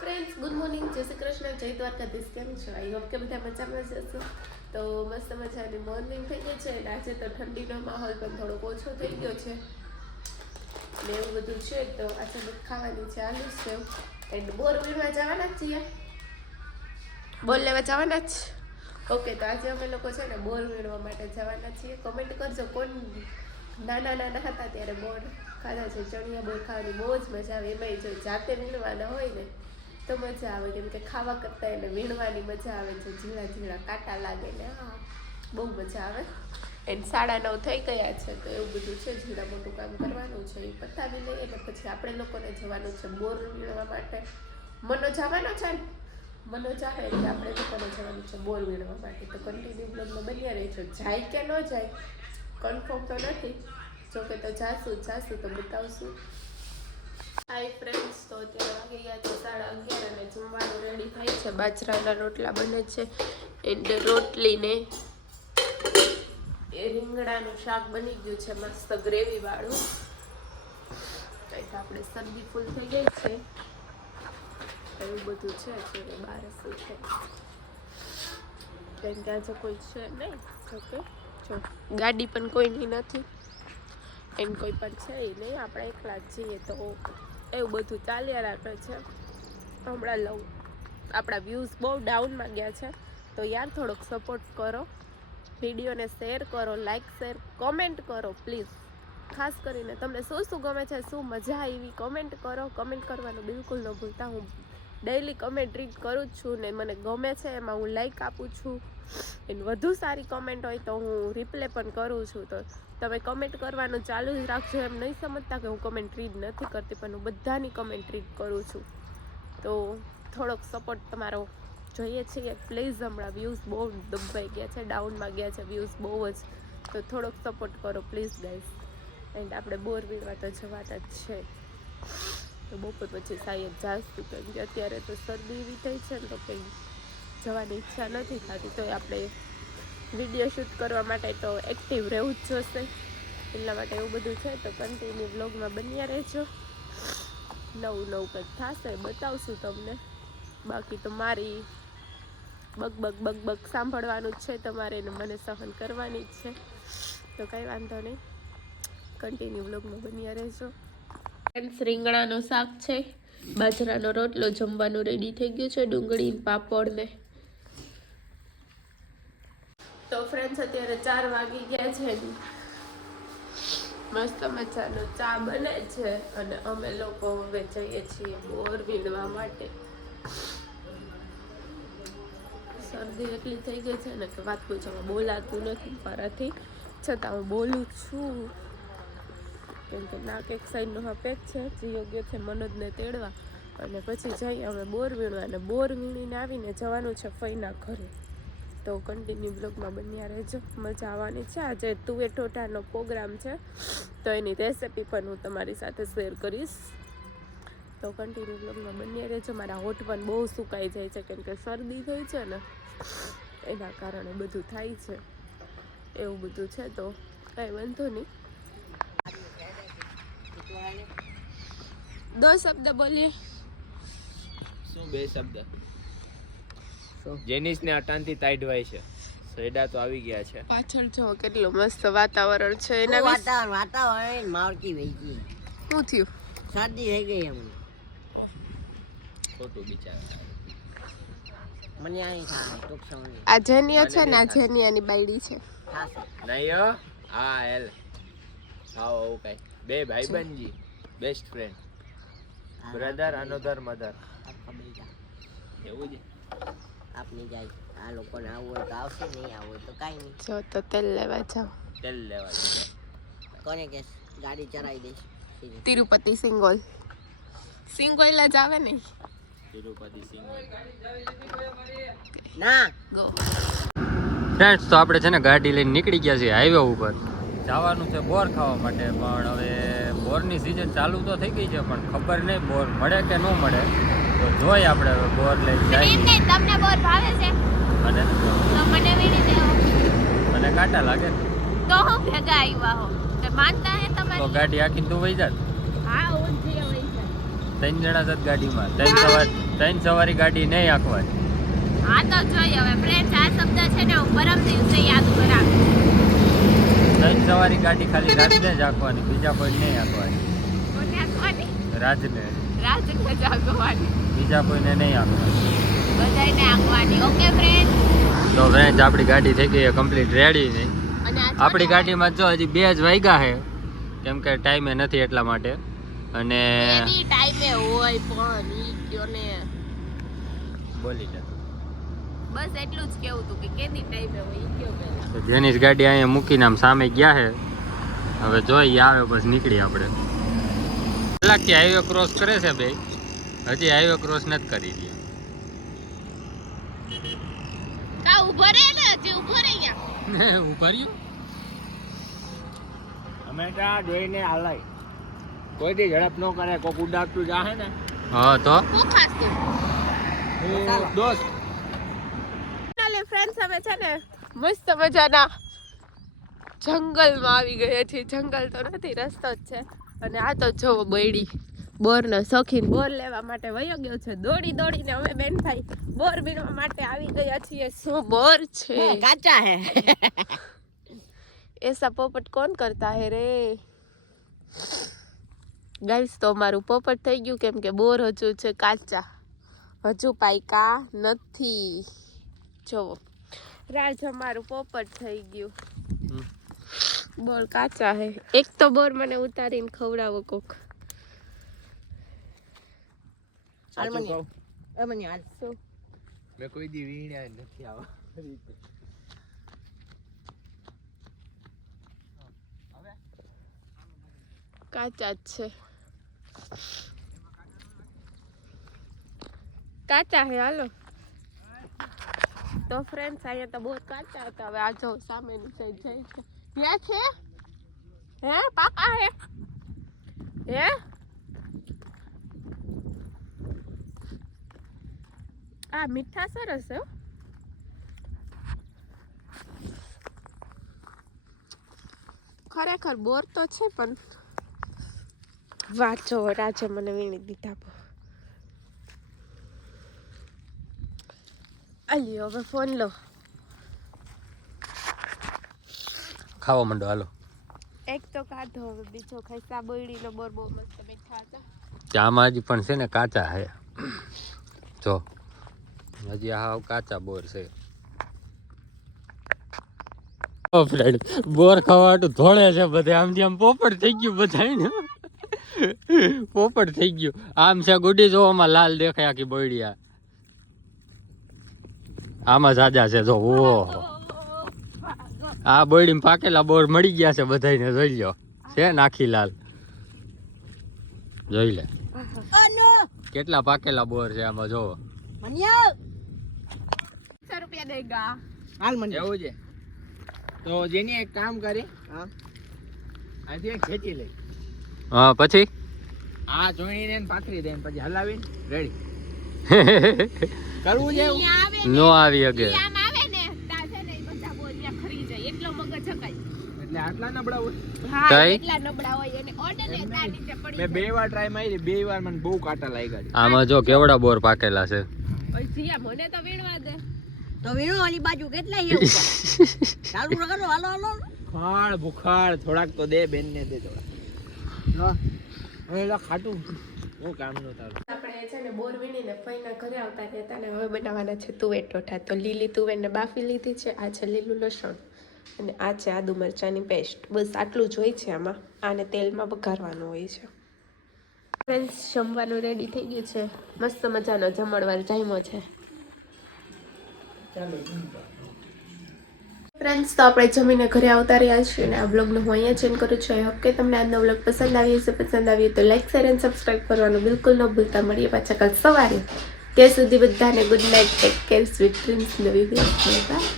Friends, good morning, જય શ્રી કૃષ્ણ, જય દ્વારકાધીશ. કેમ છો? આઈ હોપ કે બધા મજામાં જ હશો. તો મસ્ત મજાની મોર્નિંગ થઈ ગઈ છે અને આજે તો ઠંડીનો માહોલ પણ થોડોક ઓછો થઈ ગયો છે ને એવું બધું છે. તો આજે બધું ખાવાની છે આલુ સેવ એન્ડ બોર વીણવા જવાના જ છીએ. બોલ લેવા જવાના જ. ઓકે, તો આજે અમે લોકો છે ને બોર વીણવા માટે જવાના છીએ. કમેન્ટ કરજો કોણ નાના નાના હતા ત્યારે બોર ખાધા છે. ચણિયા બોર ખાવાની બહુ જ મજા આવે. એમાંય જો જાતે વીણવાના હોય ને તો મજા આવે, કેમ કે ખાવા કરતાં એને વીણવાની મજા આવે છે. ઝીણા ઝીણા કાંટા લાગે ને હા, બહુ મજા આવે. એન્ડ 9:30 થઈ ગયા છે તો એવું બધું છે. ઝીણા મોટું કામ કરવાનું છે, એ પતાવી લઈએ ને પછી આપણે લોકોને જવાનું છે બોર વીણવા માટે. મનો જવાનો છે ને, મનો ચાલે એટલે આપણે લોકોને જવાનું છે બોર વીણવા માટે. તો કન્ટિન્યુ બ્લોગમાં બન્યા રહેજો. જાય કે ન જાય કન્ફર્મ તો નથી, જોકે તો જાશું તો બતાવશું. હાય ફ્રેન્ડ્સ, તો અત્યારે વાગી ગયા છે 11:30 અને જમવાનું રેડી થાય છે. બાજરાના રોટલા બને છે એન્ડ રોટલીને એ રીંગણાનું શાક બની ગયું છે મસ્ત ગ્રેવી વાળું. કંઈક આપણે શરદી ફૂલ થઈ ગઈ છે એવું બધું છે. અત્યારે બહાર શું છે કેમ કે આજે કોઈ છે નહીં, જોકે જો ગાડી પણ કોઈની નથી એમ કોઈ પણ છે નહીં, આપણે એકલા જ છીએ. તો એવું બધું ચાલ્યા રાખે છે. હમણાં આપણા વ્યૂઝ બહુ ડાઉનમાં ગયા છે તો યાર થોડોક સપોર્ટ કરો, વિડીયોને શેર કરો, લાઇક શેર કોમેન્ટ કરો પ્લીઝ. ખાસ કરીને તમને શું શું ગમે છે, શું મજા આવી, કોમેન્ટ કરો. કમેન્ટ કરવાનું બિલકુલ ન ભૂલતા. હું ડેઈલી કમેન્ટ રીડ કરું જ છું ને મને ગમે છે એમાં હું લાઇક આપું છું. એને વધુ સારી કમેન્ટ હોય તો હું રિપ્લે પણ કરું છું. તો તમે કમેન્ટ કરવાનું ચાલુ જ રાખજો. એમ નહીં સમજતા કે હું કમેન્ટ રીડ નથી કરતી, પણ હું બધાની કમેન્ટ રીડ કરું છું. તો થોડોક સપોર્ટ તમારો જોઈએ છીએ પ્લીઝ. હમણાં વ્યૂઝ બહુ દબાઈ ગયા છે, ડાઉનમાં ગયા છે વ્યૂઝ બહુ જ. તો થોડોક સપોર્ટ કરો પ્લીઝ ગાઈઝ. એન્ડ આપણે બોર વીણવા તો જવાના જ છે. તો બપોર પછી શાયદ જાશું, કેમ કે અત્યારે તો શરદી એવી થઈ છે ને તો કંઈ જવાની ઈચ્છા નથી થતી. તો આપણે વિડીયો શૂટ કરવા માટે તો એક્ટિવ રહેવું જ જોશે, એટલા માટે એવું બધું છે. તો કન્ટિન્યુ વ્લોગમાં બન્યા રહેજો. નવું કંઈક થશે બતાવશું તમને. બાકી તો મારી બગ સાંભળવાનું જ છે તમારે ને મને સહન કરવાની જ છે. તો કંઈ વાંધો નહીં, કન્ટિન્યુ વ્લોગમાં બન્યા રહેજો. ફ્રેન્ડ્સ, રીંગણાનું શાક છે, બાજરાનો રોટલો, જમવાનું રેડી થઈ ગયું છે, ડુંગળી પાપડ ને. તો ફ્રેન્ડ્સ અત્યારે 4 વાગી ગયા છે. મસ્ત મજાનો ચા બને છે અને અમે લોકો હવે જઈએ છીએ બોર વીણવા માટે. શરદી એટલી થઈ ગઈ છે ને કે વાત પૂછવામાં બોલાતું નથી મારાથી, છતાં હું બોલું છું કેમ કે નાક એક સાઈડનો પેક છે. જીઓ ગયો છે મનોજને તેડવા અને પછી જઈએ અમે બોર વીણવા. અને બોર વીણીને આવીને જવાનું છે ફઈના ઘરે. તો કન્ટિન્યુ બ્લોગમાં બન્યા રહેજો, મજા આવવાની છે. આજે તુવેર ઠોઠાનો પ્રોગ્રામ છે તો એની રેસિપી પણ હું તમારી સાથે શેર કરીશ. તો કન્ટિન્યુ બ્લોગમાં બન્યા રહેજો. મારા હોઠ પણ બહુ સુકાઈ જાય છે કેમ કે શરદી થઈ છે ને એના કારણે બધું થાય છે, એવું બધું છે. તો કાંઈ વાંધો નહીં. 2 શબ્દ બોલીએ. શું 2 શબ્દ? જેનિસ ને અટાનથી તાઈડવાય છે. સૈડા તો આવી ગયા છે. પાછળ જો કેટલું મસ્ત વાતાવરણ છે. એના વાતાવરણ માવકી વહી ગઈ. શું થયું? શરદી થઈ ગઈ અમને. ખોટું બિચારા. મને આની થાય ટૂંક સમય. આ જેનિયો છે ને, આ જેનિયાની બાયડી છે. નહીં હો, હા હેલ આવો આવું કઈ. 2 ભાઈબંધજી, best friend, brother another mother. એવું છે. આપની જાય આ લોકોને આવું હોય તો આવશે, નહીં આવું હોય તો કાંઈ નહીં. જો તો તેલ લેવા જાઓ. તેલ લેવા છે. કોને કે ગાડી ચલાવી દઈશ તિરુપતિ સિંગોલ જ આવે ને. તિરુપતિ સિંહ ના ગો. ફ્રેન્ડ્સ, તો આપણે છે ને ગાડી લઈને નીકળી ગયા છીએ હાઈવે ઉપર. જવાનું છે બોર ખાવા માટે, પણ હવે બોરની સિઝન ચાલુ તો થઈ ગઈ છે પણ ખબર નહીં બોર મળે કે ન મળે. તો જોઈએ આપણે હવે બોર લઈને જઈએ. તમને બોર ભાવે છે? મને તો મને વીણી દેવો. મને કાંટા લાગે ને તો હું ભેગા આવ્યા હો. તે માનતા હે તો તમારી? ગાડી આખી તું વહી જાત. હા હું જ વહી જાય. 3 જણા જ ગાડીમાં. 3 સવાર ત્રણ સવારી ગાડી નહીં આંકવાની. આ તો જોઈએ હવે ફ્રેન્ડ્સ, આ શબ્દ છે ને હું પરમ દિવસે યાદ કરાવીશ. ત્રણ સવારી ગાડી ખાલી રાજને જ આંકવાની, બીજા કોઈ નહીં આંકવાની. કોને આંકવાની? રાજને, રાજને જ આંકવાની, બીજા કોઈને નહીં આંકવાની. બધાયને આંકવાની. Okay friend. તો ફ્રેન્ડ આપણી ગાડી થઈ ગઈ કમ્પ્લીટ રેડી નહીં. અને આપણી ગાડીમાં જો હજી 2 જ વાગ્યા છે, કેમ કે ટાઈમે નથી એટલા માટે. અને એની ટાઈમે હોય પણ ઈ કયો ને, બોલી લે. બસ એટલું જ કેવું હતું કે કેની ટાઈમે હોય ઈ કયો પહેલા. તો જેની જ ગાડી અહીંયા મૂકીને આમ સામે ગયા છે. હવે જોઈ આવે બસ નીકળી આપણે. કલાકથી હાઈવે ક્રોસ કરે છે બે, હજી હાઈવે ક્રોસ નથી કરી રહ્યા. કા ઉભો રે ને, જે ઉભો રે યા. ઉભા રહ્યો. અમે ત્યાં જોઈને હાલાય કોઈ દી ઝડપ ન કરે, કોક ઉડાડતું જાહે ને હા તો હું ખાસ તું. હું દોસ્ત. ચાલે ફ્રેન્ડ્સ, અમે છે ને મસ્ત મજાના જંગલમાં આવી ગયા છીએ. જંગલ તો નથી, રસ્તો જ છે. અને આ તો જોવો બૈડી બોરનો શોખીન બોર લેવા માટે વયો ગયો છે. દોડી દોડીને અમે બેન ભાઈ બોર વીણવા માટે આવી ગયા છીએ. શું બોર છે, કાચા હે. એસા પોપટ કોણ કરતા હે રે ગાઈસ. તો અમારું પોપટ થઈ ગયું, કેમ કે બોર હજુ છે કાચા, હજુ પાયકા નથી. જોવો રાજ અમારું પોપટ થઈ ગયું. બોર કાચા હે. એક તો બોર મને ઉતારીને ખવડાવો કોક. સાચું કહું, શું મેં કોઈ દી વીણ્યા જ નથી આવા. કાચા જ છે, કાચા હે. હાલો તો ફ્રેન્ડ્સ, અહીંયા તો બહુ કાચા હતા. હવે આ જો સામેની સાઈડ જાય છે. ક્યાં છે હે પાકા હે હે? આ મીઠા સરસ હે હો. ખરેખર બોર તો છે, પણ વાંચો રાજે મને વીણી દીધા. અલ્યો હવે ફોન લો. ખાવા માંડો હાલો. એક તો કાઢો, હવે બીજો ખૈસા બોયડીનો બોર બહુ મસ્ત મીઠા હતા. આમાં હજી પણ છે ને કાચા છે. જો હજી હાવ કાચા બોર છે. ફ્રેન્ડ બોર ખાવાટું ધોળે છે બધે. આમથી આમ પોપટ થઈ ગયું બધાને. પોપટ થઈ ગયું. આમ છે ગુડી જોવામાં લાલ દેખાય આખી બોયડિયા. આમાં સાજા છે જો. ઓ આ બોયડીમાં પાકેલા બોર મળી ગયા છે બધાને. જોઈ લો છે નાખી લાલ. જોઈ લે કેટલા પાકેલા બોર છે આમાં. જોવો ₹100 દેગા. હાલ મને એવું છે તો જેની એક કામ કરી, હા આથી એક ખેંચી લઈ, હા પછી આ જોઈને એને પાથરી દે, પછી હલાવીને રેડી કરવું છે એવું? ઈ આવે ને, નો આવી ઈ અગે. આમ આવે ને તા છે ને ઈ બધા બોરિયા ખરી જાય. એટલો મગજ હકાય. એટલે આટલા નબળા હોય? હા, કઈ? એટલા નબળા હોય અને ઓર્ડર ને તા નીચે પડી મેં 2 વાર ટ્રાય મારી, 2 વાર મને બહુ કાંટા લાગ્યા છે. આમાં જો કેવડા બોર પાકેલા છે. ઓય જીયા મને તો વીણવા દે. તો વીણો ઓલી બાજુ કેટલા હે ઉપર. ચાલુ રાખો, હાલો હાલો. ખાડ ભૂખાડ થોડાક તો દે, બેન ને દે થોડાક. લો હવે લા ખાટું હું કામનું તારું. આપણે છે ને બોર વીણીને ફઈના ઘરે આવતા રહેતા ને હવે બનાવવાના છે તુવેર ટોઠા. તો લીલી તુવેરને બાફી લીધી છે. આ છે લીલું લસણ અને આ છે આદુ મરચાંની પેસ્ટ. બસ આટલું જ હોય છે આમાં. આને તેલમાં વઘારવાનું હોય છે. ફ્રેન્ડ્સ જમવાનું રેડી થઈ ગયું છે. મસ્ત મજાનો જમણવાર જામ્યો છે. ફ્રેન્ડ્સ તો આપણે જમીને ઘરે આવતા રહ્યા છીએ અને આ બ્લોગનું હું અહીંયા ચેન્જ કરું છું. આઈ હોપ કે તમને આજનો બ્લોગ પસંદ આવ્યો હશે. પસંદ આવ્યો તો લાઈક શેર અને સબસ્ક્રાઈબ કરવાનું બિલકુલ ન ભૂલતા. મળીએ પાછા કાલ સવારે. ત્યાં સુધી બધાને good night, take care, sweet dreams, love you. By.